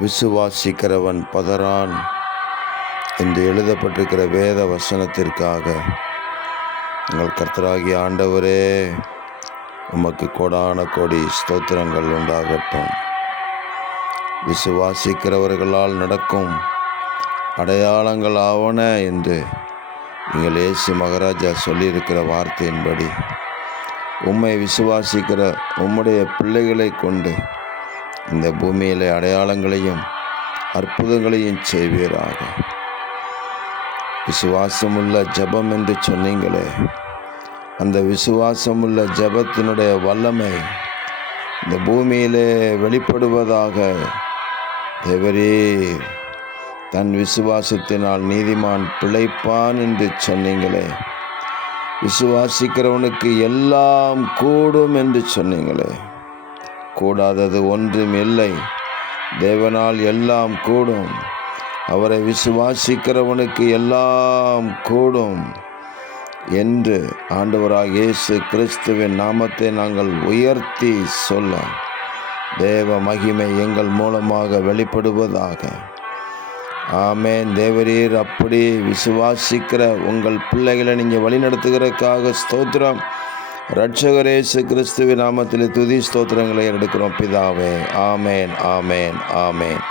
விசுவாசிக்கிறவன் பதறான் என்று எழுதப்பட்டிருக்கிற வேத வசனத்திற்காக எங்கள் கர்த்தராகிய ஆண்டவரே, உமக்கு கோடான கோடி ஸ்தோத்திரங்கள் உண்டாகட்டும். விசுவாசிக்கிறவர்களால் நடக்கும் அடையாளங்கள் ஆவன என்று எங்கள் இயேசு மகாராஜா சொல்லியிருக்கிற வார்த்தையின்படி உம்மை விசுவாசிக்கிற உம்முடைய பிள்ளைகளை கொண்டு இந்த பூமியிலே அடையாளங்களையும் அற்புதங்களையும் செய்வீராக. விசுவாசமுள்ள ஜெபம் என்று சொன்னீங்களே, அந்த விசுவாசமுள்ள ஜெபத்தினுடைய வல்லமை இந்த பூமியிலே வெளிப்படுவதாக. தேவரீர், தன் விசுவாசத்தினால் நீதிமான் பிழைப்பான் என்று சொன்னீங்களே, விசுவாசிக்கிறவனுக்கு எல்லாம் கூடும் என்று சொன்னீங்களே. கூடாதது ஒன்றும் இல்லை. தேவனால் எல்லாம் கூடும். அவரை விசுவாசிக்கிறவனுக்கு எல்லாம் கூடும் என்று ஆண்டவராகிய இயேசு கிறிஸ்துவின் நாமத்தை நாங்கள் உயர்த்தி சொல்ல தேவ மகிமை எங்கள் மூலமாக வெளிப்படுவதாக. ஆமென். தேவரீர், அப்படி விசுவாசிக்கிற உங்கள் பிள்ளைகளை நீங்கள் வழிநடத்துகிறதுக்காக ஸ்தோத்திரம். இரட்சகர் இயேசு கிறிஸ்துவின் நாமத்தில் துதி ஸ்தோத்திரங்களை எடுக்கிறோம் பிதாவே. ஆமென், ஆமென், ஆமென்.